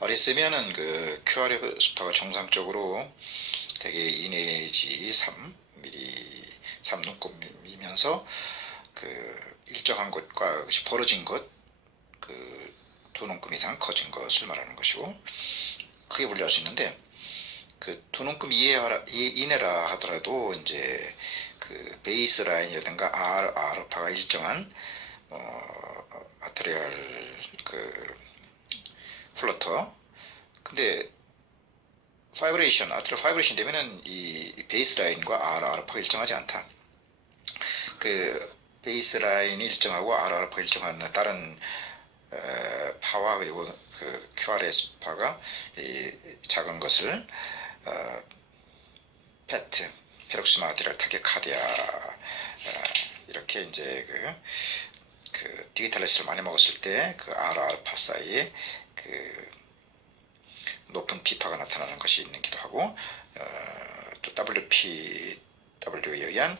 어렸으면은 그 QRS파가 정상적으로 되게 2 내지 3mm, 3눈곱이면서 그 일정한 것과 벌어진 것, 그 2눈곱 이상 커진 것을 말하는 것이고, 크게 분류할 수 있는데, 그 2눈곱 이내라 하더라도 이제 그 베이스 라인이라든가 R파가 일정한 아트리얼 그 플러터. 근데 아트리얼 파이브레이션 되면은 이 베이스 라인과 R파가 일정하지 않다. 그 베이스 라인이 일정하고 R파가 일정한 다른 파와 그리고 그 QRS파가 작은 것을 페트, 페록시마 아트리얼 타키카르디아 이렇게 이제 그 디지털레스를 많이 먹었을 때 그 RR파 사이에 그 높은 P파가 나타나는 것이 있기도 하고, 또 WPW에 의한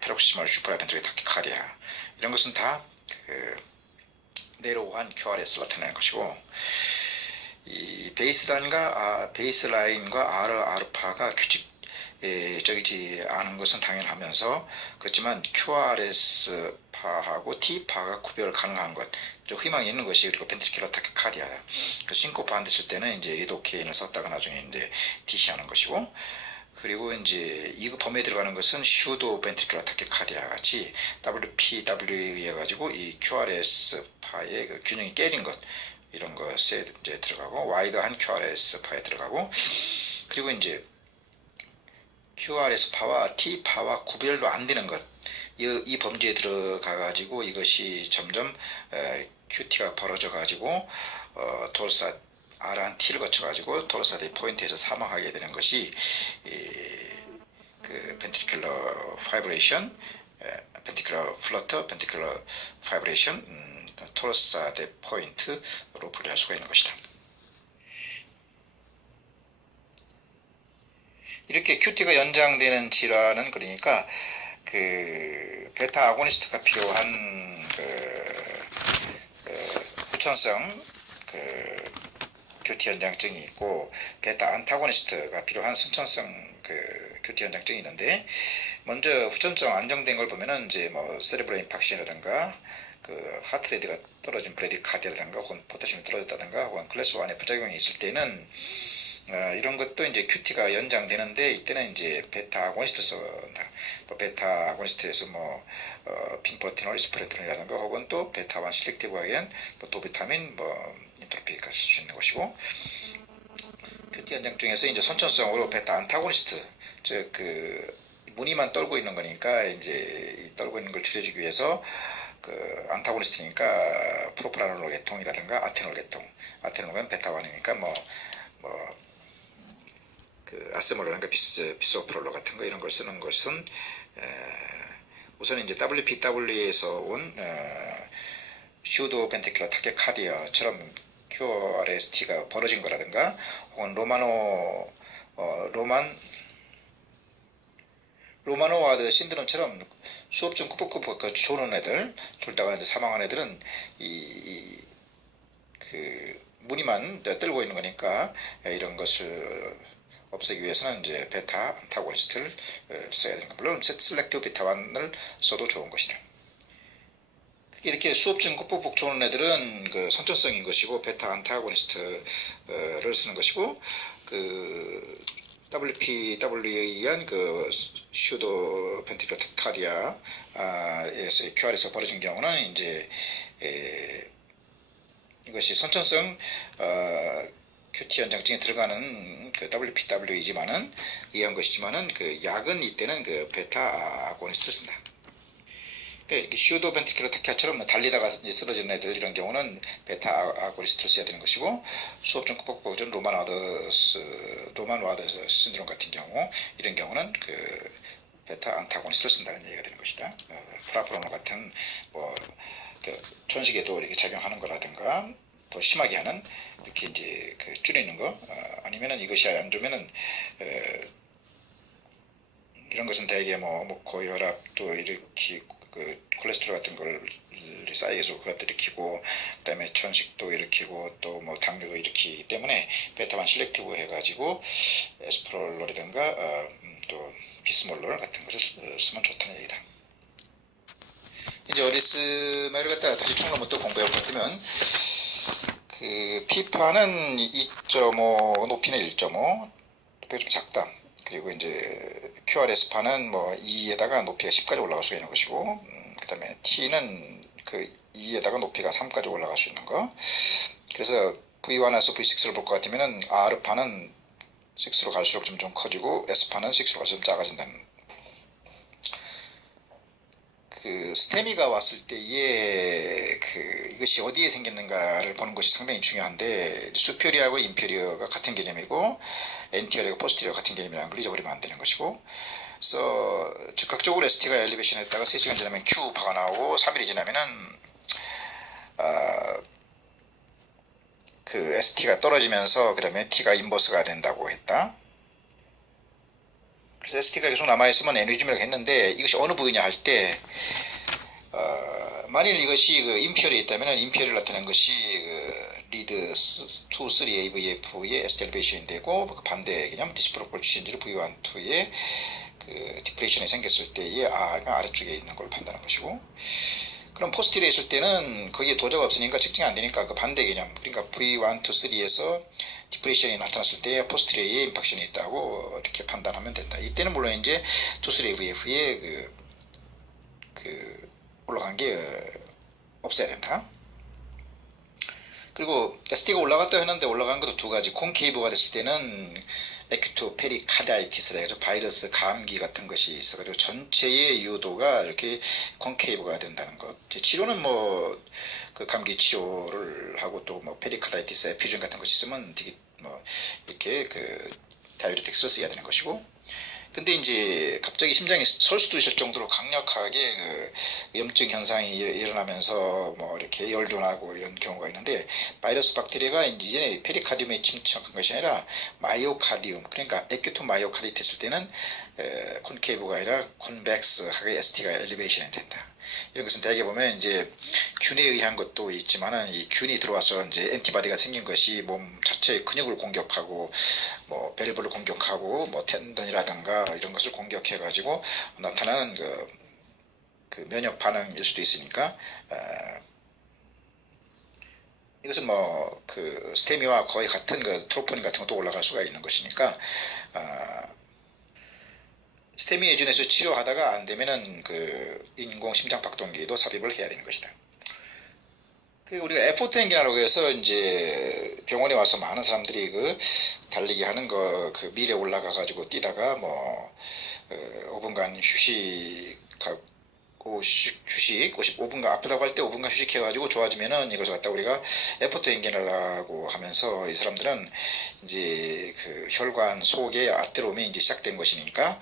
페록시멀 슈퍼라벤트리 타키카르디아 이런 것은 다 그 내로우한 QRS를 나타내는 것이고, 이 베이스 라인과 RR파가 규칙적이지 않은 것은 당연하면서, 그렇지만 QRS파하고 T파가 구별 가능한 것, 좀 희망이 있는 것이 그리고 벤트리큘러 타키카르디아. 그 싱코파 안 됐을 때는 이제 리도케인을 썼다가 나중에 이제 TC하는 것이고, 그리고 이제 이 범위에 들어가는 것은 슈도 벤트리큘러 타키카르디아 같이 WPW에 의해 가지고 이 QRS파의 그 균형이 깨진 것, 이런 것에 이제 들어가고, 와이드한 QRS파에 들어가고, 그리고 이제 QRS파와 T파와 구별도 안 되는 것, 이 범주에 들어가 가지고 이것이 점점 QT가 벌어져 가지고 R한 T를 거쳐 가지고 도르사데 포인트에서 사망하게 되는 것이 그 벤트리큘러 파이브레이션, 벤트리큘러 플러터, 벤트리큘러 파이브레이션, 토르사데 포인트로 분류할 수가 있는 것이다. 이렇게 QT가 연장되는 질환은 그러니까 그 베타 아고니스트가 필요한 후천성 QT 연장증이 있고, 베타 안타고니스트가 필요한 선천성 QT 연장증이 있는데, 먼저 후천성 안정된 걸 보면은 이제 뭐 세레브럴 임팍션이라든가 그 하트레이트가 떨어진 브레디카디라든가 혹은 포타슘이 떨어졌다든가 혹은 클래스 1의 부작용이 있을 때는 이런 것도 이제 QT가 연장되는데, 이때는 이제 베타 아고니스트 쓴다. 베타 아고니스트에서 핀포티놀, 이스프레토놀이라든가 혹은 또 베타1 실렉티브하게는 도비타민, 인트로피가 쓸 수 있는 것이고, QT 연장증에서 이제 선천성으로 베타 안타고니스트, 즉 무늬만 떨고 있는 거니까 이제 떨고 있는 걸 줄여주기 위해서 그 안타고니스트니까 프로프라놀 계통이라든가 아테놀 계통, 아테놀은 베타1이니까 그 아세몰라든가 비소프롤로 같은 거 이런 걸 쓰는 것은 우선 이제 WPW에서 온 슈도 벤트리큘러 타키카르디아처럼 QRST가 벌어진 거라든가 혹은 로마노와드 신드롬처럼 수업 중 꾸벅꾸벅 조는 애들, 졸다가 이제 사망한 애들은 그 무늬만 떨고 있는 거니까 이런 것을 없애기 위해서는 이제 베타 안타고니스트를 써야 되는 거. 물론 셀렉티브 베타1을 써도 좋은 것이다. 이렇게 수업 중 꾸벅꾸벅 조는 애들은 그 선천성인 것이고, 베타 안타고니스트를 쓰는 것이고, 그 WPW에 의한 그 슈도 벤트리큘러 타키카르디아에서 QR에서 벌어진 경우는 이제 이것이 선천성 QT 연장증에 들어가는 그 WPW이지만은 의한 것이지만은 그 약은 이때는 그 베타 아고니스트를 쓴다. 슈도 벤트리큘러 타키아처럼 달리다가 쓰러진 애들 이런 경우는 베타 아고니스트를 써야 되는 것이고, 수업 중 꾸벅꾸벅 로만 와드 신드롬 같은 경우 이런 경우는 그 베타 안타고니스트를 쓴다는 얘기가 되는 것이다. 프라프로놀 같은 촌식에도 이렇게 작용하는 거라든가 더 심하게 하는 이렇게 이제 줄이는 거, 아니면은 이것이 안 좋으면은 이런 것은 대개 고혈압도 일으키고 그 콜레스테롤 같은 걸 쌓여서 그것도 일으키고, 그다음에 천식도 일으키고 또 뭐 당뇨도 일으키기 때문에 베타만 실렉티브 해가지고 에스프롤롤이든가 또 비스몰롤 같은 것을 쓰면 좋다는 얘기다. 이제 어리스마일을 갖다가 다시 총론부 또 공부해 보면, 그 피파는 2.5, 높이는 1.5, 높이가 좀 작다. 그리고 이제 QRS파는 뭐 2에다가 높이가 10까지 올라갈 수 있는 것이고, 그 다음에 T는 그 2에다가 높이가 3까지 올라갈 수 있는 거. 그래서 V1에서 V6를 볼 것 같으면은 R파는 6로 갈수록 좀 커지고 S파는 6로 갈수록 좀 작아진다는. 그 스테미가 왔을 때에 이것이 어디에 생겼는가를 보는 것이 상당히 중요한데, 수페리어하고 인페리어가 같은 개념이고 엔티어리하고 포스티리어 같은 개념이라는 걸 잊어버리면 안 되는 것이고, 그래서 즉각적으로 ST가 엘리베이션 했다가 3시간 지나면 Q파가 나오고 3일이 지나면은 그 ST가 떨어지면서 그 다음에 T가 인버스가 된다고 했다. 그래서 ST가 계속 남아있으면 에너지미라고 했는데, 이것이 어느 부위냐 할 때, 만일 이것이 그 임피어리에 있다면 임피어리를 나타내는 것이 그 리드 2, 3 AVF의 ST 엘리베이션이 되고, 그 반대 개념 디스프로폴 취인지를 V1, 2의 그 디프레이션이 생겼을 때에 R가 아래쪽에 있는 걸 판단하는 것이고, 그럼 포스티리에 있을 때는 거기에 도저가 없으니까 측정이 안 되니까 그 반대 개념, 그러니까 V1, 2, 3에서 디프레이션이 나타났을 때 포스티리에 임팩션이 있다고 이렇게 판단하면 된다. 이때는 물론 이제 2, 3 AVF의 올라간 게 없어야 된다. 그리고 ST가 올라갔다 했는데 올라간 것도 두 가지. 콘케이브가 됐을 때는 에큐토 페리카다이티스라 해서 바이러스 감기 같은 것이 있어가지고 전체의 유도가 이렇게 콘케이브가 된다는 것. 치료는 뭐 그 감기 치료를 하고 또 뭐 페리카다이티스 에피준 같은 것이 있으면 되게 뭐 이렇게 그 다이어리틱스를 써야 되는 것이고, 근데 이제 갑자기 심장이 설 수도 있을 정도로 강력하게 그 염증 현상이 일어나면서 뭐 이렇게 열도 나고 이런 경우가 있는데, 바이러스 박테리아가 이제 페리카디움에 침투한 것이 아니라 마이오카디움, 그러니까 에큐토 마이오카디티 했을 때는 콘케이브가 아니라 콘벡스하게 ST가 엘리베이션이 된다. 이런 것은 대개 보면 이제 균에 의한 것도 있지만은, 이 균이 들어와서 이제 엔티바디가 생긴 것이 몸 자체의 근육을 공격하고 뭐 밸브를 공격하고 뭐 텐던이라든가 이런 것을 공격해 가지고 나타나는 그 면역 반응일 수도 있으니까, 이것은 뭐 그 스테미와 거의 같은 그 트로포닌 같은 것도 올라갈 수가 있는 것이니까, 스테미 예준에서 치료하다가 안 되면은 그 인공 심장박동기도 삽입을 해야 되는 것이다. 우리가 에포트 행진이라고 해서 이제 병원에 와서 많은 사람들이 그 달리기 하는 거 그 밀에 올라가 가지고 뛰다가 뭐 5분간 휴식하고 휴식 55분간 아프다고 할 때 5분간 휴식해 가지고 좋아지면은 이것을 갖다 우리가 에포트 행진이라고 하면서, 이 사람들은 이제 그 혈관 속에 아테로움이 이제 시작된 것이니까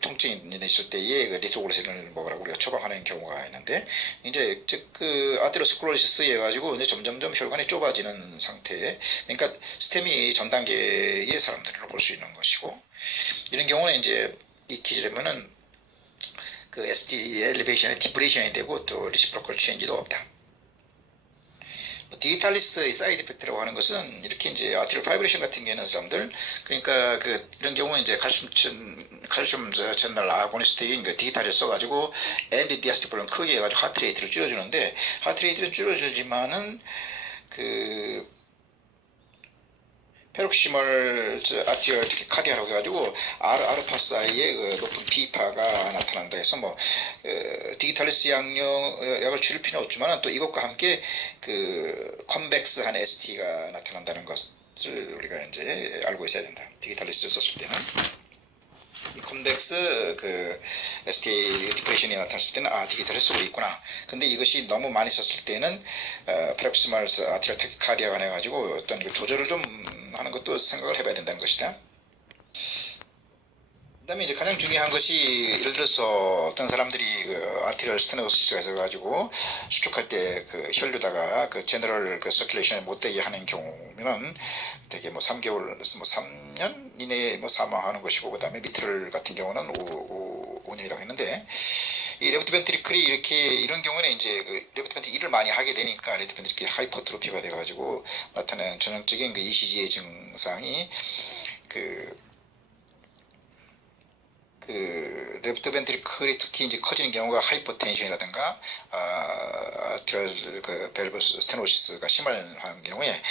통증이 있을 때에 그 리소글리신을 먹으라고 우리가 처방하는 경우가 있는데, 이제 즉 그 아테로스클로리시스 해가지고 이제 점점점 혈관이 좁아지는 상태, 그러니까 스테미 전 단계의 사람들을 볼 수 있는 것이고, 이런 경우는 이제 이 기절하면은 그 ST 엘리베이션의 디프레이션이 되고 또 리시프로컬 체인지도 없다. 디지털리스의 사이드 이펙트라고 하는 것은 이렇게 이제 아티리얼 파이브레이션 같은 게 있는 사람들, 그러니까 이런 경우는 이제 칼슘 채널 아고니스트인 그 디지털을 써가지고 엔디 디아스티폴은 크게 해가지고 하트레이트를 줄여주는데, 하트레이트를 줄여주지만은 그 페록시멀 아티얼 카디아라고 해가지고 아르파 사이에 그 높은 B파가 나타난다 해서 뭐 디지털리스 약을 줄일 필요는 없지만 또 이것과 함께 그 컨벡스한 ST가 나타난다는 것을 우리가 이제 알고 있어야 된다. 디지털리스를 썼을 때는 이 컨벡스 그 ST 디프레션이 나타났을 때는 디지털을 쓰고 있구나. 근데 이것이 너무 많이 썼을 때는 페록시멀 아티얼 카디아가 해가지고 어떤 조절을 좀 하는 것도 생각을 해봐야 된다는 것이다. 그 다음에 이제 가장 중요한 것이, 예를 들어서 어떤 사람들이 그 아티리얼 스테노시스가 있어가지고 수축할 때 그 혈류다가 그 제너럴 그 서큘레이션에 못 되게 하는 경우면은 되게 뭐 3개월, 뭐 3년 이내에 뭐 사망하는 것이고, 그 다음에 미트럴 같은 경우는 5년이라고 했는데, 이 레프트 벤트리클이 이렇게 이런 경우는 이제 그 레프트 벤트리클 일을 많이 하게 되니까 레프트 벤트리클이 하이퍼트로피가 돼가지고 나타나는 전형적인 그 ECG의 증상이 그 레프트 벤트리클이 특히 이제 커지는 경우가 하이퍼텐션이라든가 아티럴 그 밸브 스테노시스가 심한 경우에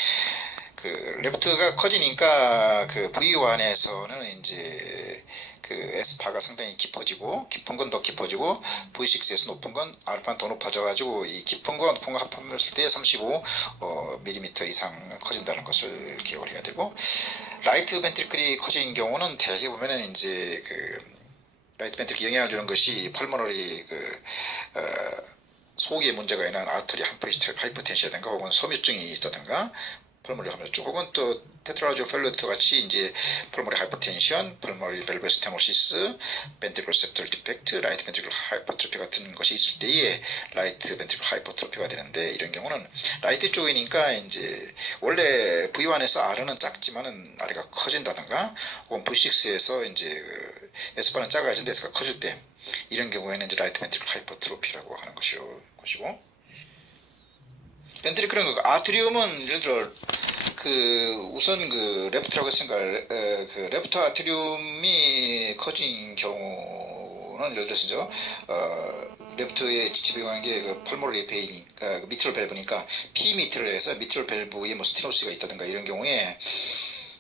그 레프트가 커지니까 그 V1에서는 이제 그 에스파가 상당히 깊어지고 깊은 건 더 깊어지고 V6에서 높은 건 알파는 더 높아져가지고 이 깊은 거 높은 거 합하였을 때 35mm 이상 커진다는 것을 기억을 해야 되고 라이트 벤트리클이 커진 경우는 대개 보면은 이제 그 라이트 벤트리클 영향을 주는 것이 펄모너리 속에 문제가 있는 아터리 하이퍼텐션이라든가 혹은 섬유증이 있다든가 펄모너리 함유증 혹은 또 테트라지오 펠루트 같이 이제 펄모너리 하이퍼텐션, 펄모너리 밸브 스테노시스, 벤트리클 세프털 디펙트, 라이트 벤트리클 하이퍼트로피 같은 것이 있을 때에 라이트 벤트리클 하이퍼트로피가 되는데 이런 경우는 라이트 쪽이니까 이제 원래 V1에서 R은 작지만은 R가 커진다든가 혹은 V6에서 이제 그 S바는 작아진 데서가 커질 때 이런 경우에는 이제 라이트 벤트리클 하이퍼트로피라고 하는 것이고 벤트리클은 그 아트리움은 예를 들어 그 우선 그 레프트라고 했으니까 그 레프트 아트리움이 커진 경우는 예를 들어서 레프트에 지배하는 게 그 펄모너리 베인이니까 그 미트럴 밸브니까 P 미트를 해서 미트럴 밸브에 뭐 스테노스가 있다든가 이런 경우에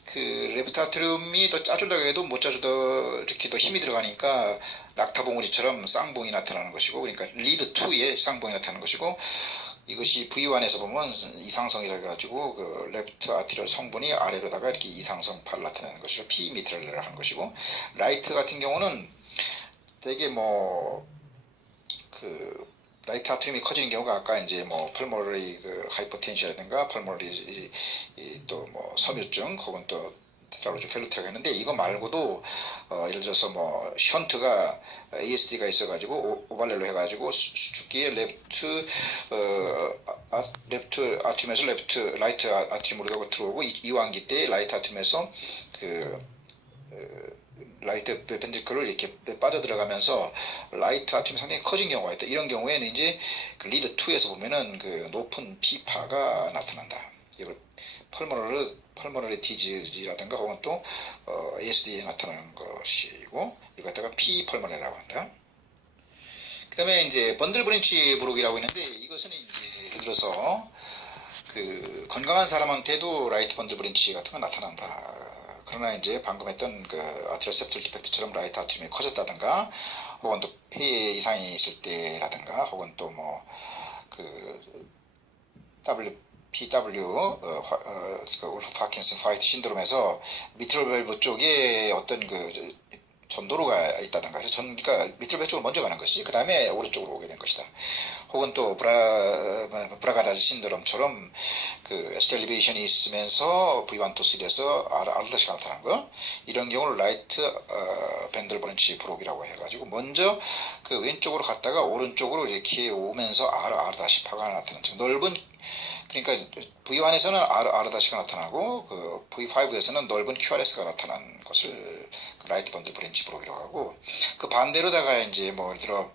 그 레프트 아트리움이 더 짜주려고 해도 못 짜주더 이렇게 더 힘이 들어가니까 락타봉우리처럼 쌍봉이 나타나는 것이고 그러니까 리드 2에 쌍봉이 나타나는 것이고 이것이 V1에서 보면 이상성이라 해가지고 그 레프트 아티리얼 성분이 아래로다가 이렇게 이상성파를 나타내는 것이고 P 미트럴을 하는 것이고 라이트 같은 경우는 되게 뭐 그 라이트 아트리움이 커지는 경우가 아까 이제 뭐 펄모너리 그 하이퍼텐션이라든가 펄모너리 또 뭐 섬유증 혹은 또 테트라로즈 펠루트라고 했는데 이거 말고도 예를 들어서 뭐 션트가 ASD가 있어가지고 오발렐로 해가지고 수축기에 레프트 아트리움에서 라이트 아트리움으로 들어오고 이완기 때 라이트 아트리움에서 라이트 벤트리클을 이렇게 빠져들어가면서 라이트 아트리움이 상당히 커진 경우가 있다. 이런 경우에는 이제 그 리드 2에서 보면은 그 높은 P파가 나타난다. 이걸 펄모너리 디지라든가 혹은 또 ASD에 나타나는 것이고 이걸 갖다가 P 펄모너리라고 한다. 그 다음에 이제 번들 브랜치 브록이라고 있는데 이것은 이제 예를 들어서 그 건강한 사람한테도 라이트 번들 브랜치 같은 거 나타난다. 그러나 이제 방금 했던 그 아트리얼 세프털 디펙트처럼 라이트 아트리움이 커졌다든가 혹은 또 폐 이상이 있을 때라든가 혹은 또 뭐 그 PW, 울프 파킨슨 화이트 신드롬에서 미트럴 밸브 쪽에 어떤 그 전도로가 있다든가, 그러니까 미트럴 밸브 쪽으로 먼저 가는 것이지, 그 다음에 오른쪽으로 오게 된 것이다. 혹은 또 브라가다즈 신드롬처럼 그 에스텔리베이션이 있으면서 V1 to 3에서 아르다시가 나타난 거, 이런 경우를 라이트 밴들 브런치 브록이라고 해가지고 먼저 그 왼쪽으로 갔다가 오른쪽으로 이렇게 오면서 아르다시파가 나타나는 넓은, 그러니까 V1에서는 아르다시가 나타나고 그 V5에서는 넓은 QRS가 나타난 것을 그 라이트 번들 브랜치 브록이라고 하고, 그 반대로다가 이제 뭐 예를 들어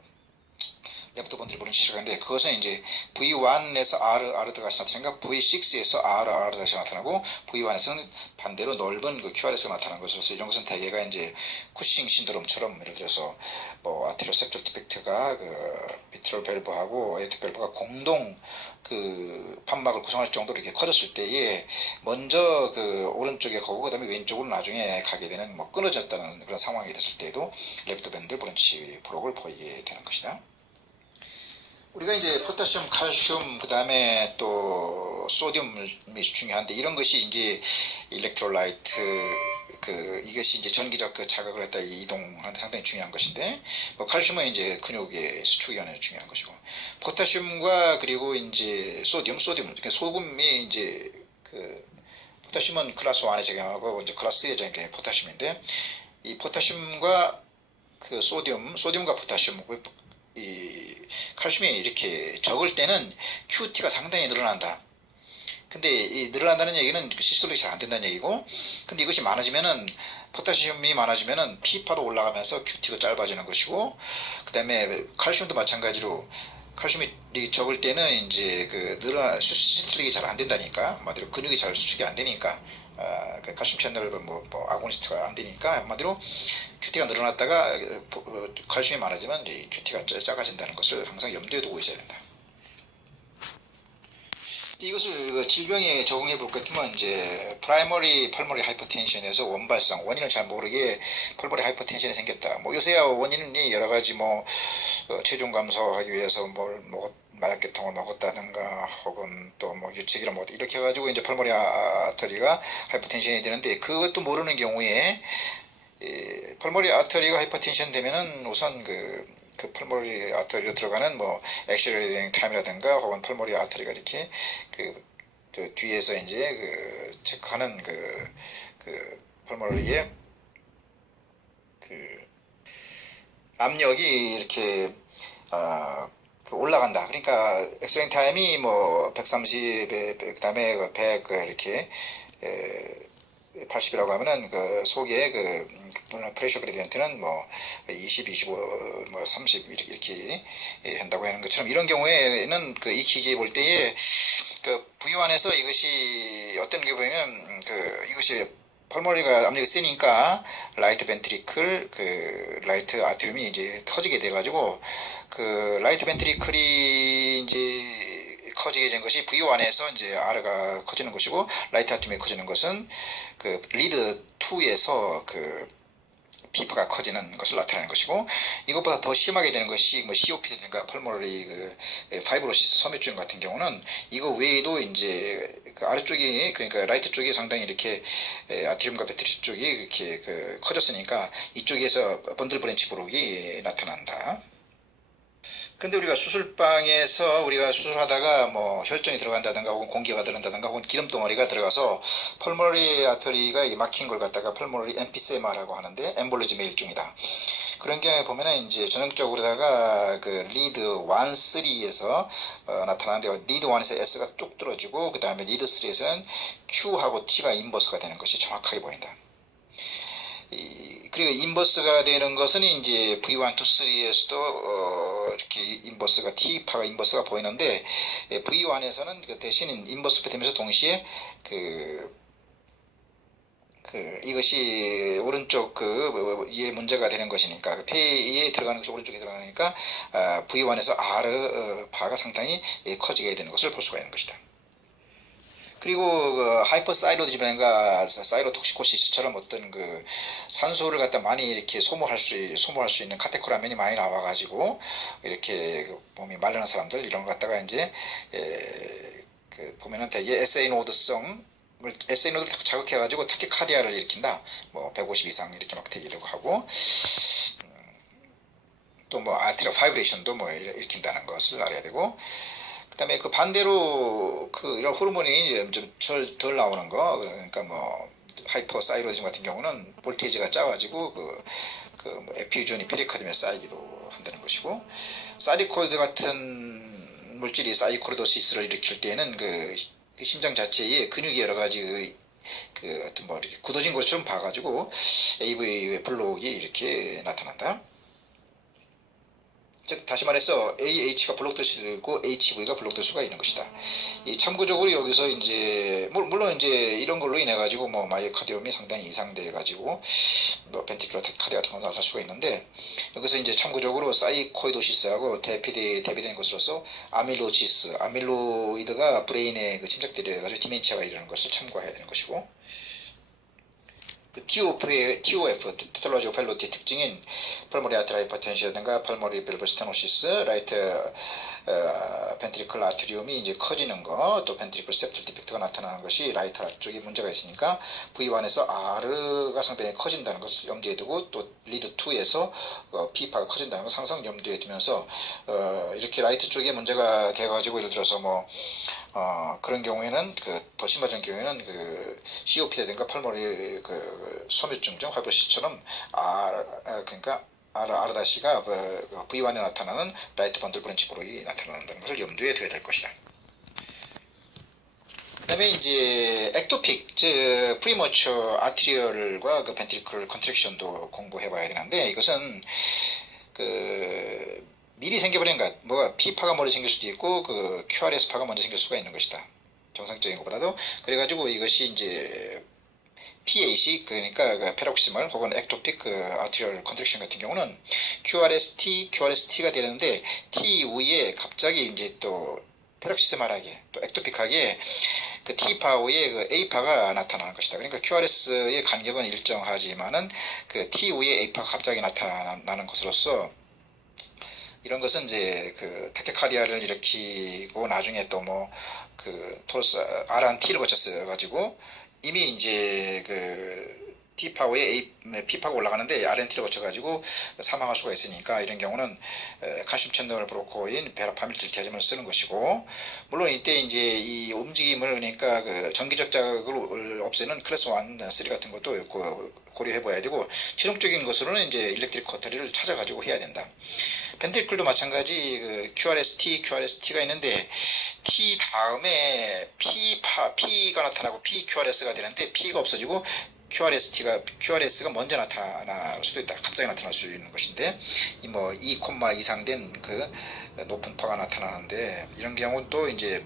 레프트 번들 브랜치라고 하는데 그것은 이제 V1에서 아르다시 나타나니까 V6에서 아르다시 나타나고 V1에서는 반대로 넓은 그 QRS가 나타난 것으로서 이런 것은 대개가 이제 쿠싱 신드롬처럼 예를 들어서 뭐 아티리얼 세프털 디펙트가 그 미트럴 밸브하고 에이트 밸브가 공동 그 판막을 구성할 정도로 이렇게 커졌을 때에 먼저 그 오른쪽에 가고 그 다음에 왼쪽으로 나중에 가게 되는 뭐 끊어졌다는 그런 상황이 됐을 때에도 레프트 밴드 브런치 브록을 보이게 되는 것이다. 우리가 이제 포타슘, 칼슘, 그 다음에 또 소듐이 중요한데 이런 것이 이제 일렉트로라이트 이것이 이제 전기적 그 자극을 갖다 이동하는데 상당히 중요한 것인데, 뭐 칼슘은 이제 근육의 수축이 하는 중요한 것이고, 포타슘과 그리고 이제 소듐, 그러니까 소금이 이제 포타슘은 클래스 1에 적용하고 이제 클래스 3에 적용한 게 포타슘인데, 이 포타슘과 그 소듐과 포타슘, 이 칼슘이 이렇게 적을 때는 QT가 상당히 늘어난다. 근데 이 늘어난다는 얘기는 시스톨릭이 잘 안 된다는 얘기고, 근데 이것이 많아지면은 포타시움이 많아지면은 피파도 올라가면서 큐티가 짧아지는 것이고, 그 다음에 칼슘도 마찬가지로 칼슘이 적을 때는 이제 그 시스톨릭이 잘 안 된다니까, 한마디로 근육이 잘 수축이 안 되니까, 그 칼슘 채널 아고니스트가 안 되니까, 한마디로 큐티가 늘어났다가 칼슘이 많아지면 이제 큐티가 작아진다는 것을 항상 염두에 두고 있어야 된다. 이것을 질병에 적응해 볼 것 같으면 이제 프라이머리 펄머리 하이퍼텐션에서 원발성, 원인을 잘 모르게 펄머리 하이퍼텐션이 생겼다. 뭐 요새야 원인이 여러 가지 체중 감소하기 위해서 마약계통을 먹었다든가 혹은 또 유책이를 먹었다 이렇게 해가지고 이제 펄머리 아터리가 하이퍼텐션이 되는데, 그것도 모르는 경우에 펄머리 아터리가 하이퍼텐션 되면은 우선 그 펄머리 아터리로 들어가는 액셀러레이팅 타임이라든가 혹은 펄머리 아터리가 이렇게 그 뒤에서 이제 체크하는 펄머리의 압력이 이렇게 올라간다. 그러니까 액셀러레이팅 타임이 130에 그다음에 100 이렇게 80이라고 하면은 그 속에 프레셔 그레디언트는 20, 25, 30 이렇게 한다고 하는 것처럼, 이런 경우에는 이 기계에 볼 때에 V1에서 이것이 어떤 게 보이면 이것이 펄머리가 압력이 세니까 라이트 벤트리클 라이트 아트륨이 이제 커지게 돼 가지고 라이트 벤트리클이 이제 커지게 된 것이 V1에서 이제 R가 커지는 것이고, 라이트 아트륨이 커지는 것은 리드 2에서 피파가 커지는 것을 나타내는 것이고, 이것보다 더 심하게 되는 것이 COPD든가 펄모너리 파이브로시스 섬유증 같은 경우는 이거 외에도 이제 아래쪽이, 그러니까 라이트 쪽이 상당히 이렇게 아트륨과 배터리 쪽이 이렇게 커졌으니까 이쪽에서 번들 브랜치 브록이 나타난다. 근데 우리가 수술방에서 우리가 수술하다가 혈전이 들어간다든가 혹은 공기가 들어간다든가 혹은 기름덩어리가 들어가서 펄모너리 아터리가 막힌 걸 갖다가 펄모너리 엠피세마라고 하는데, 엠볼리즘의 일종이다. 그런 경우에 보면은 이제 전형적으로다가 리드 1, 3에서 나타나는데, 리드 1에서 S가 뚝 떨어지고 그 다음에 리드 3에서는 Q하고 T가 인버스가 되는 것이 정확하게 보인다. 그리고 인버스가 되는 것은 이제 V1, 2, 3에서도 이렇게 인버스가 T파가 인버스가 보이는데, V1에서는 대신 인버스 되면서 동시에 이것이 오른쪽 에 문제가 되는 것이니까, 폐에 들어가는 것이 오른쪽에 들어가니까 V1에서 R 파가 상당히 커지게 되는 것을 볼 수가 있는 것이다. 그리고 하이퍼사이로디즘인가 사이로톡시코시스처럼 어떤 산소를 갖다 많이 이렇게 소모할 수 있는 카테코라멘이 많이 나와가지고 이렇게 몸이 마르는 사람들, 이런 거 갖다가 이제 보면은 되게 SA 노드성을 자극해가지고 타키카디아를 일으킨다. 150 이상 이렇게 막 되기도 하고, 또 아트리얼 파이브레이션도 일으킨다는 것을 알아야 되고, 그 다음에 반대로 이런 호르몬이 이제 좀 덜 나오는 거, 그러니까 하이퍼사이로디즘 같은 경우는 볼테이지가 작아지고 에피유전이 페리카디움에 쌓이기도 한다는 것이고, 사이코이드 같은 물질이 사이코르도시스를 일으킬 때에는 심장 자체에 근육이 여러 가지 어떤 굳어진 것처럼 봐가지고 AV 블록이 이렇게 나타난다. 즉 다시 말해서 AH가 블록될 수도 있고 HV가 블록될 수가 있는 것이다. 참고적으로 여기서 이제 물론 이제 이런 걸로 인해 가지고 마이오카디움이 상당히 이상돼 가지고 벤티큘러 타키카디아 같은 거 나올 수가 있는데, 여기서 이제 참고적으로 사이코이도시스하고 대비된 것으로서 아밀로이드가 브레인에 침착되려 가지고 디멘치아가 이러는 것을 참고해야 되는 것이고, TOF, 테트롤로지오 펠로티의 특징인 펄모리 아트리 하이퍼텐션이라든가 펄모리 밸브 스테노시스, 라이트 벤트리클 아트리움이 이제 커지는 거, 또 벤트리클 septal 디펙트가 나타나는 것이 라이트 쪽에 문제가 있으니까 V1에서 R가 상당히 커진다는 것을 염두에 두고, 또 리드 2에서 P파가 커진다는 것을 항상 염두에 두면서 이렇게 라이트 쪽에 문제가 돼가지고, 예를 들어서 그런 경우에는 더 심해진 경우에는 COPD라든가 펄모리 섬유증 화이브로시스처럼 그러니까 R-가 V1에 나타나는 라이트 번들 브랜치 브록이 나타나는 것을 염두에 둬야 될 것이다. 그다음에 이제 액토픽, 즉 프리머처 아트리얼과 그 벤트리클 컨트랙션도 공부해봐야 되는데, 이것은 그 미리 생겨버린 것, 뭐가 P파가 먼저 생길 수도 있고 그 QRS파가 먼저 생길 수가 있는 것이다. 정상적인 것보다도. 그래가지고 이것이 이제 PAC, 그러니까 그 페록시멀 혹은 액토픽 그 아트리얼 컨트랙션 같은 경우는 QRST가 되는데, T 이후에 갑자기 이제 또 페록시멀하게 또 액토픽하게 그 T파 후에 그 A파가 나타나는 것이다. 그러니까 QRS의 간격은 일정하지만은 그 T 후에 A파가 갑자기 나타나는 것으로서, 이런 것은 이제 그 타케카디아를 일으키고 나중에 또 뭐 그 토르스 RNT를 거쳤어 가지고 이미 이제 그 T파 후에 P파가 올라가는데 RNT를 거쳐가지고 사망할 수가 있으니까, 이런 경우는 칼슘 채널 브로커인 베라파밀틸티아즘을 쓰는 것이고, 물론 이때 이제 이 움직임을, 그러니까 그 전기적 자극을 없애는 클래스 1, 3 같은 것도 고려해봐야 되고, 최종적인 것으로는 이제 일렉트릭 커터리를 찾아가지고 해야 된다. 벤트리클도 마찬가지 그 QRST가 있는데, T 다음에 P가 나타나고 PQRS가 되는데, P가 없어지고 QRS가 먼저 나타날 수도 있다. 갑자기 나타날 수 있는 것인데, 뭐 2, 이상 된 그 높은 파가 나타나는데, 이런 경우도 이제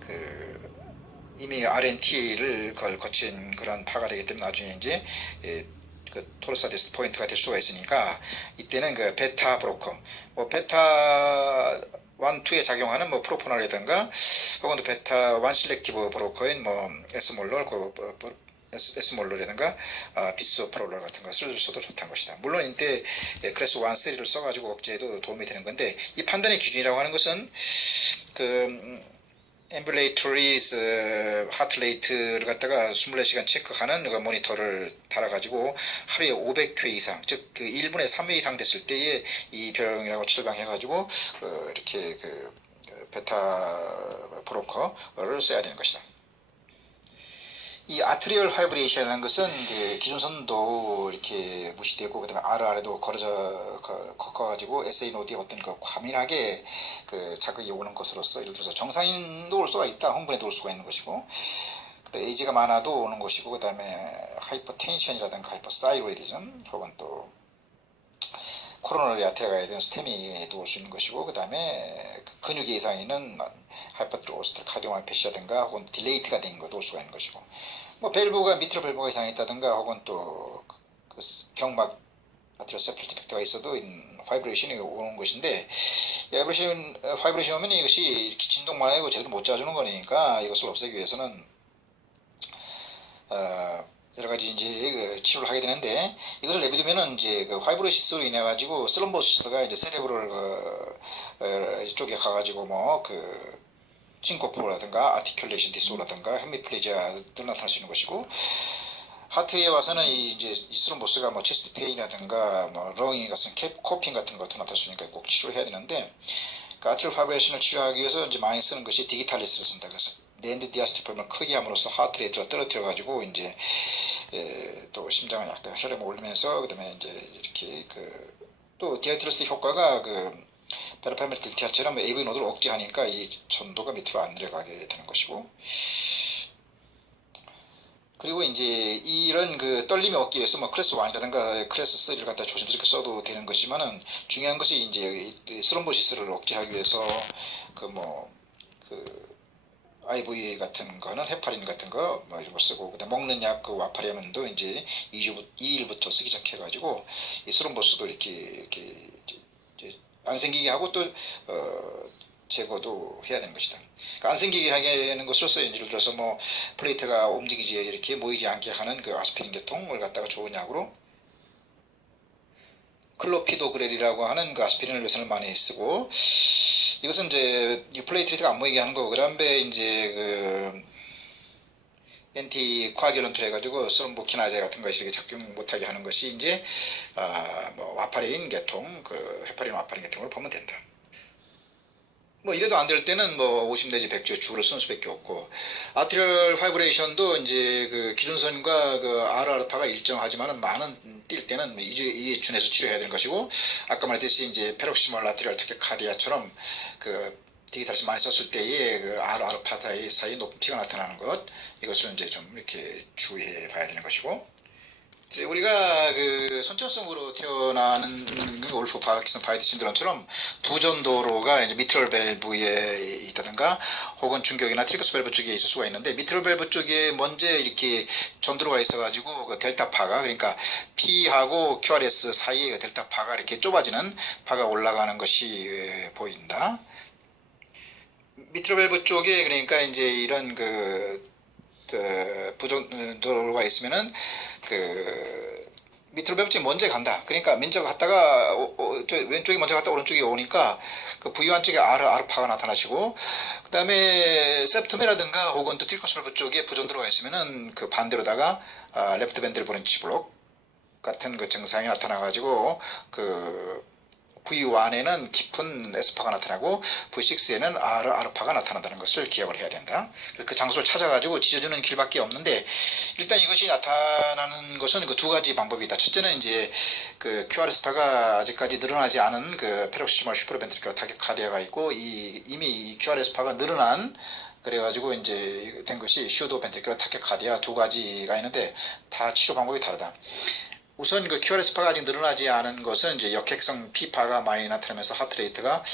그 이미 RNT를 거친 그런 파가 되기 때문에 나중에 이제 그 토르사디스 포인트가 될 수가 있으니까, 이때는 그 베타 브로커, 뭐 베타 1, 2에 작용하는 뭐 프로포널이라든가 혹은 또 베타 1 실렉티브 브로커인 뭐 S몰러라든가 비소프롤러 같은 것을 써도 좋다는 것이다. 물론 이때 클래스 1, 3를 써가지고 억제에도 도움이 되는 건데, 이 판단의 기준이라고 하는 것은 그 앰뷸레이터리 하트레이트를 갖다가 24시간 체크하는 그 모니터를 달아가지고 하루에 500회 이상, 즉 그 1분에 3회 이상 됐을 때에 이 병이라고 처방해가지고 이렇게 그 베타 브로커를 써야 되는 것이다. 이 아트리얼 파이브레이션이라는 것은 그 기준선도 이렇게 무시되고, 그 다음에 RR에도 걷어가지고 SA 노드에 어떤 그 과민하게 그 자극이 오는 것으로서, 예를 들어서 정상인도 올 수가 있다, 흥분에도 올 수가 있는 것이고, 에이지가 많아도 오는 것이고, 그 다음에 하이퍼텐션이라든가 하이퍼사이로이디즘 혹은 또 코로나리 아테리아가 되는 스테미에도 올 수 있는 것이고, 그 다음에 근육의 이상이 있는 하이퍼트로스트 카디오마이패시라든가 혹은 딜레이트가 된 것도 올 수가 있는 것이고, 뭐 밸브가 밑으로 밸브가 이상이 있다든가 혹은 또 그 경막 아트리얼 세플 디펙트가 있어도 바이브레이션이 오는 것인데, 바이브레이션 오면 이것이 이렇게 진동만 하고 제대로 못 짜주는 거니까, 이것을 없애기 위해서는 여러 가지 이제 그 치료를 하게 되는데, 이것을 내비두면은 이제 그 바이브레이션으로 인해 가지고 슬럼보시스가 이제 세레브럴 쪽에 가가지고 뭐 그 싱코프라든가 아티큘레이션 디스오라든가 헤미플레지아도 나타날 수 있는 것이고, 하트에 와서는 이제 슬럼보스가 뭐 체스트 페인이라든가 뭐 렁이 같은 코핑 같은 것도 나타날 수 있으니까 꼭 치료를 해야 되는데, 그 아트리얼 파이브레이션을 치료하기 위해서 이제 많이 쓰는 것이 디기탈리스를 쓴다. 그래서 랜드 디아스토폴을 크게 함으로써 하트레이트가 떨어뜨려 가지고 이제 또 심장을 약간 혈압을 올리면서, 그 다음에 이제 이렇게 또 디아트리스 효과가 그 베라파밀틸티아처럼 AV 노드를 억제하니까 이 전도가 밑으로 안 내려가게 되는 것이고, 그리고 이제 이런 그 떨림이 없기 위해서 뭐 클래스 1이라든가 클래스 3를 갖다 조심스럽게 써도 되는 것이지만은, 중요한 것이 이제 스럼보시스를 억제하기 위해서 IV 같은 거는 헤파린 같은 거 뭐 이런 거 쓰고, 그다음 먹는 약 그 와파리아민도 이제 2일부터 쓰기 시작해가지고 이 스럼보스도 이렇게 안 생기게 하고 또 제거도 해야 되는 것이다. 그러니까 안 생기게 하게 하는 것으로서, 예를 들어서 뭐 플레이트가 움직이지 이렇게 모이지 않게 하는 그 아스피린 계통을 갖다가 좋은 약으로 클로피도그렐이라고 하는 그 아스피린을 요새는 많이 쓰고, 이것은 이제 플레이트가 안 모이게 하는 거고, 그 다음에 이제 그 엔티코아귤런트 해가지고 스롬보키나제 같은 것이 이렇게 작용 못하게 하는 것이 이제 뭐 와파린 계통, 그 헤파린 와파린 계통을 보면 된다. 뭐 이래도 안 될 때는 뭐 50 내지 100주의 주를 쓰는 수밖에 없고, 아트리얼 파이브레이션도 이제 그 기준선과 그 RR파가 일정하지만은 많은 뛸 때는 이 준해서 치료해야 되는 것이고, 아까 말했듯이 이제 페록시멀 아트리얼 타케카디아처럼 그 디지털시 많이 썼을 때에 그 알파타의 사이 높은 피가 나타나는 것, 이것을 이제 좀 이렇게 주의해 봐야 되는 것이고, 이제 우리가 그 선천성으로 태어나는 그 올프 파킨슨 바이트 신드롬처럼 부전도로가 이제 미트럴 밸브에 있다든가 혹은 중격이나 트리커스 밸브 쪽에 있을 수가 있는데, 미트럴 밸브 쪽에 먼저 이렇게 전도로가 있어가지고 그 델타 파가, 그러니까 P하고 QRS 사이에 그 델타 파가 이렇게 좁아지는 파가 올라가는 것이 보인다. 미트럴 밸브 쪽에 그러니까 이제 이런 부전도로가 있으면은 밑으로 밸브 쪽이 먼저 간다. 그러니까 먼저 갔다가 왼쪽이 먼저 갔다 오른쪽이 오니까 그 V1 쪽에 아르파가 나타나시고, 그 다음에 septum이라든가 혹은 또 트리커스 밸브 쪽에 부전도로가 있으면은 그 반대로다가 레프트 벤트럴 브런치 블록 같은 그 증상이 나타나가지고 그 V1에는 깊은 S파가 나타나고 V6에는 R파가 나타난다는 것을 기억을 해야 된다. 그 장소를 찾아가지고 지져주는 길밖에 없는데, 일단 이것이 나타나는 것은 그 두 가지 방법이다. 첫째는 이제 그 QRS파가 아직까지 늘어나지 않은 그 페록시멀 슈퍼벤트리컬 타키카디아가 있고, 이미 이 QRS파가 늘어난 그래가지고 이제 된 것이 슈도 벤트리컬 타키카디아 두 가지가 있는데 다 치료 방법이 다르다. 우선 그 QRS파가 아직 늘어나지 않은 것은 이제 역핵성 P파가 많이 나타나면서 하트레이트가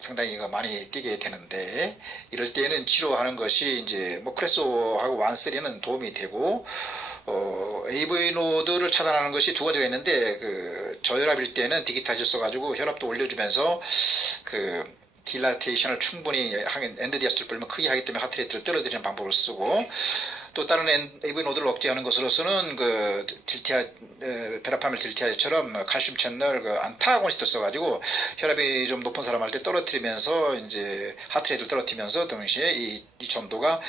상당히 많이 뛰게 되는데, 이럴 때는 치료하는 것이 이제 뭐 크레소하고 완쓰리는 도움이 되고, AV 노드를 차단하는 것이 두 가지가 있는데, 그 저혈압일 때는 디기타즈 써가지고 혈압도 올려주면서 그 딜라테이션을 충분히 엔드 디아스톨 불면 크게 하기 때문에 하트레이트를 떨어뜨리는 방법을 쓰고, 또 다른 AV 노드를 억제하는 것으로서는 그 베라파밀 딜티아처럼 칼슘 채널 그 안타고니스트 써가지고 혈압이 좀 높은 사람 할 때 떨어뜨리면서 이제 하트레이트를 떨어뜨리면서 동시에 이 전도가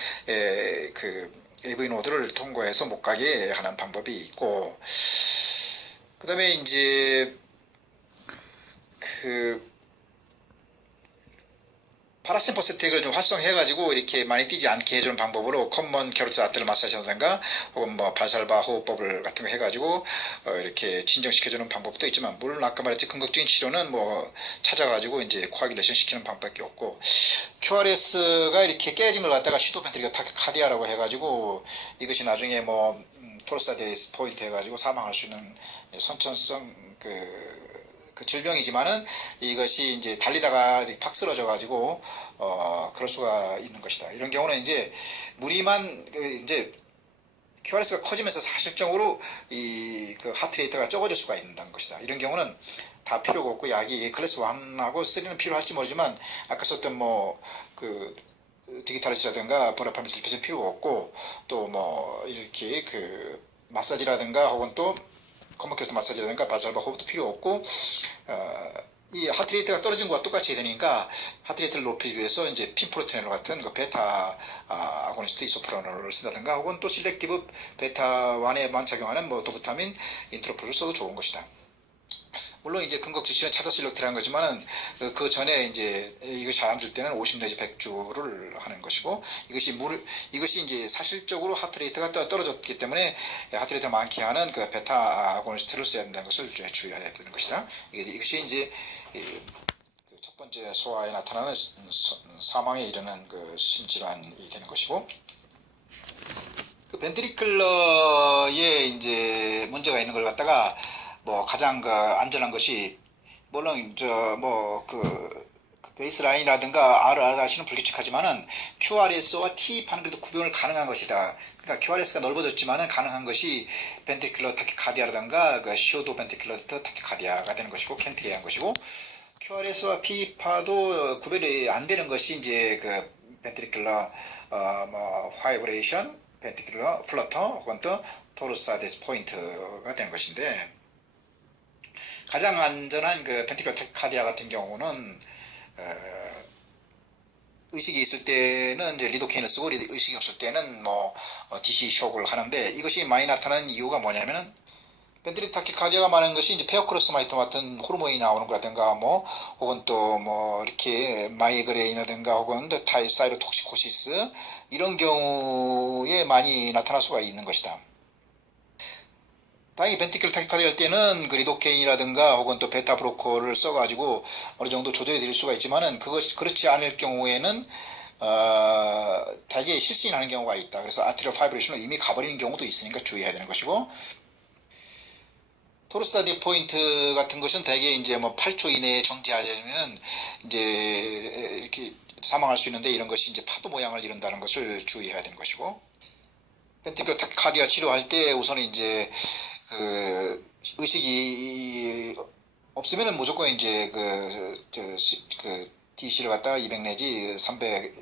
그 AV 노드를 통과해서 못 가게 하는 방법이 있고, 그 다음에 이제 그 파라심퍼세틱을 좀 활성해가지고 이렇게 많이 뛰지 않게 해주는 방법으로 커먼 캐로티드 아트를 마사지하든가 혹은 뭐 발살바 호흡법을 같은 거 해가지고 이렇게 진정시켜주는 방법도 있지만, 물론 아까 말했지 긍정적인 치료는 뭐 찾아가지고 이제 코아듈레이션 시키는 방법밖에 없고, QRS가 이렇게 깨진 걸 갖다가 시도벤트리컬 타키카디아라고 해가지고 이것이 나중에 뭐 토르사데이스 포인트 해가지고 사망할 수 있는 선천성 그 질병이지만은 이것이 이제 달리다가 팍 쓰러져 가지고 그럴 수가 있는 것이다. 이런 경우는 이제 무리만 이제 QRS가 커지면서 사실적으로 이 그 하트레이트가 적어질 수가 있는 것이다. 이런 경우는 다 필요가 없고, 약이 클래스 1하고 3는 필요할지 모르지만 아까 썼던 뭐 그 디기탈리스라든가 보라파밀 딜피는 필요가 없고, 또 뭐 이렇게 그 마사지라든가 혹은 또 커먼캐스트 마사지라든가 바살바 호흡도 필요 없고, 이 하트레이트가 떨어진 것과 똑같이 되니까 하트레이트를 높이기 위해서 이제 핀프로테놀 같은 그 베타 아고니스트 이소프라놀을 쓴다든가 혹은 또 실렉티브 베타 1에만 작용하는 뭐 도부타민 인트로프를 써도 좋은 것이다. 물론 이제 근거지시는 차저실력티라는 거지만은 그 전에 이제 이거 잘 안 줄 때는 50 내지 100주를 하는 것이고, 이것이 이제 사실적으로 하트레이트가 떨어졌기 때문에 하트레이트가 많게 하는 그 베타 아고니스트를 써야 된다는 것을 주의해야 되는 것이다. 이것이 이제 첫 번째 소아에 나타나는 사망에 이르는 그 심질환이 되는 것이고, 그 벤트리클러에 이제 문제가 있는 걸 갖다가 뭐 가장 그 안전한 것이, 물론 베이스라인이라든가 RRRC는 불규칙하지만은 QRS와 T파는 그래도 구별을 가능한 것이다. 그러니까 QRS가 넓어졌지만은 가능한 것이 벤트리클러 타키카디아라든가 그 시오도 벤트리클러 타키카디아가 되는 것이고, 캔트리한 것이고, QRS와 P파도 구별이 안 되는 것이 이제 그 벤트리클러 화이브레이션, 벤트리클러 플러터 혹은 또 토르사데스 포인트가 되는 것인데, 가장 안전한 그 벤트리클러 타키카디아 같은 경우는 의식이 있을 때는 이제 리도케인을 쓰고, 의식이 없을 때는 뭐 DC 쇼크를 하는데, 이것이 많이 나타나는 이유가 뭐냐면은 벤트리클러 타키카디아가 많은 것이 이제 페어크로스마이토 같은 호르몬이 나오는 거라든가 뭐 혹은 또 뭐 이렇게 마이그레인이라든가 혹은 다행히 벤티클 타키카르디아 할 때는 그 리도케인이라든가 혹은 또 베타 브로커를 써가지고 어느 정도 조절이 될 수가 있지만은 그렇지 않을 경우에는 대개 실신하는 경우가 있다. 그래서 아트리얼 파이브레이션으로 이미 가버리는 경우도 있으니까 주의해야 되는 것이고, 토르사디 포인트 같은 것은 대개 이제 뭐 8초 이내에 정지하려면 이제 이렇게 사망할 수 있는데, 이런 것이 이제 파도 모양을 이룬다는 것을 주의해야 되는 것이고, 벤티클 타키카르디아 치료할 때 우선 이제 의식이 없으면은 무조건 이제 DC를 갖다가 200 내지 300,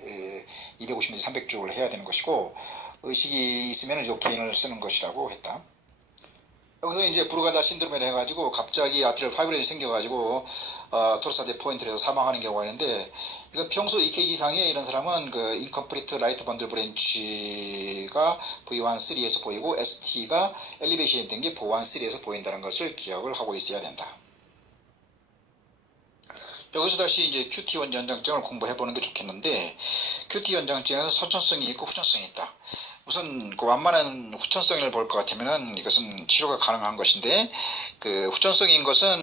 250 내지 300쪽을 해야 되는 것이고, 의식이 있으면 요케인을 쓰는 것이라고 했다. 여기서 이제 브루가다 신드롬이라 해가지고 갑자기 아트리얼 파이브레이션이 생겨가지고 토르사데 포인트에서 사망하는 경우가 있는데, 이건 평소 EKG 상에 이런 사람은 그 인컴플리트 라이트 번들 브랜치가 V1-3에서 보이고 ST가 엘리베이션이 된 게 V1-3에서 보인다는 것을 기억을 하고 있어야 된다. 여기서 다시 이제 QT 원장증을 공부해보는 게 좋겠는데, QT 원장증에는 선천성이 있고 후천성이 있다. 우선 그 완만한 후천성을 볼 것 같으면은 이것은 치료가 가능한 것인데, 그 후천성인 것은